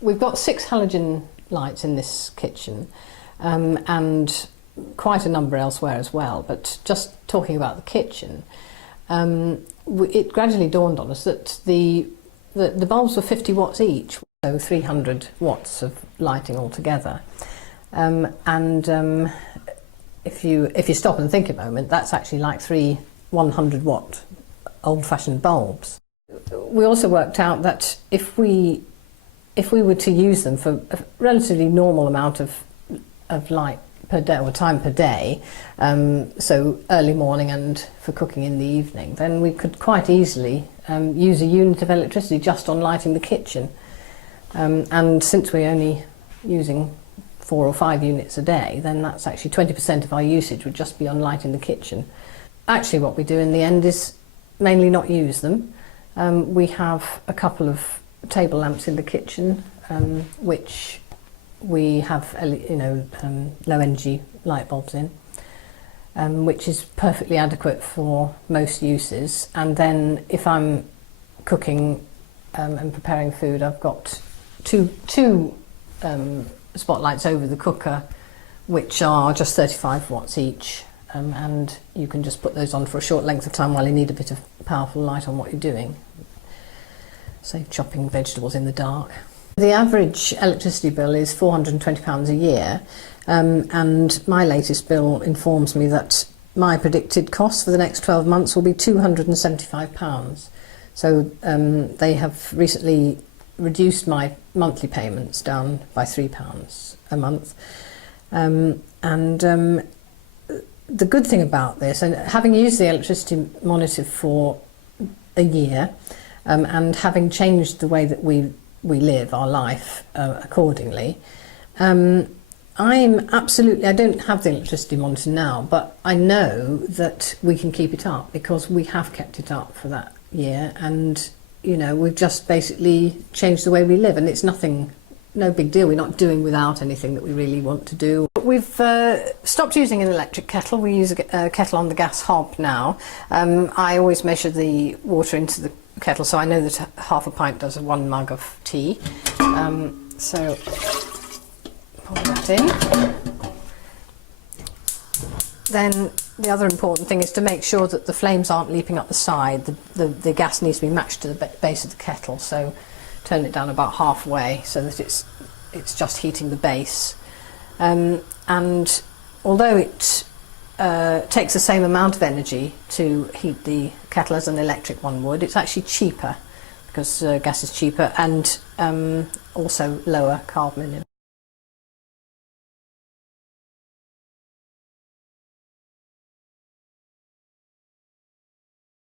we've got 6 halogen lights in this kitchen, and quite a number elsewhere as well, but just talking about the kitchen, it gradually dawned on us that the bulbs were 50 watts each, so 300 watts of lighting altogether. If you stop and think a moment, that's actually like 3 100-watt old-fashioned bulbs. We also worked out that if we were to use them for a relatively normal amount of light per day, or time per day, so early morning and for cooking in the evening, then we could quite easily use a unit of electricity just on lighting the kitchen. And since we're only using 4 or 5 units a day, then that's actually 20% of our usage would just be on lighting the kitchen. Actually, what we do in the end is mainly not use them. We have a couple of table lamps in the kitchen, which we have low energy light bulbs in, which is perfectly adequate for most uses. And then if I'm cooking and preparing food, I've got two spotlights over the cooker, which are just 35 watts each, and you can just put those on for a short length of time while you need a bit of powerful light on what you're doing. Save chopping vegetables in the dark. The average electricity bill is £420 a year, and my latest bill informs me that my predicted cost for the next 12 months will be £275. So they have recently reduced my monthly payments down by £3 a month. The good thing about this, and having used the electricity monitor for a year, and having changed the way that we live our life accordingly, I don't have the electricity monitor now, but I know that we can keep it up because we have kept it up for that year, and we've just basically changed the way we live, and it's no big deal. We're not doing without anything that we really want to do. We've stopped using an electric kettle. We use a kettle on the gas hob now. I always measure the water into the kettle, so I know that half a pint does 1 mug of tea. So pour that in. Then the other important thing is to make sure that the flames aren't leaping up the side. The gas needs to be matched to the base of the kettle, so turn it down about halfway so that it's just heating the base. And although it takes the same amount of energy to heat the kettle as an electric one would, it's actually cheaper because gas is cheaper, and also lower carbon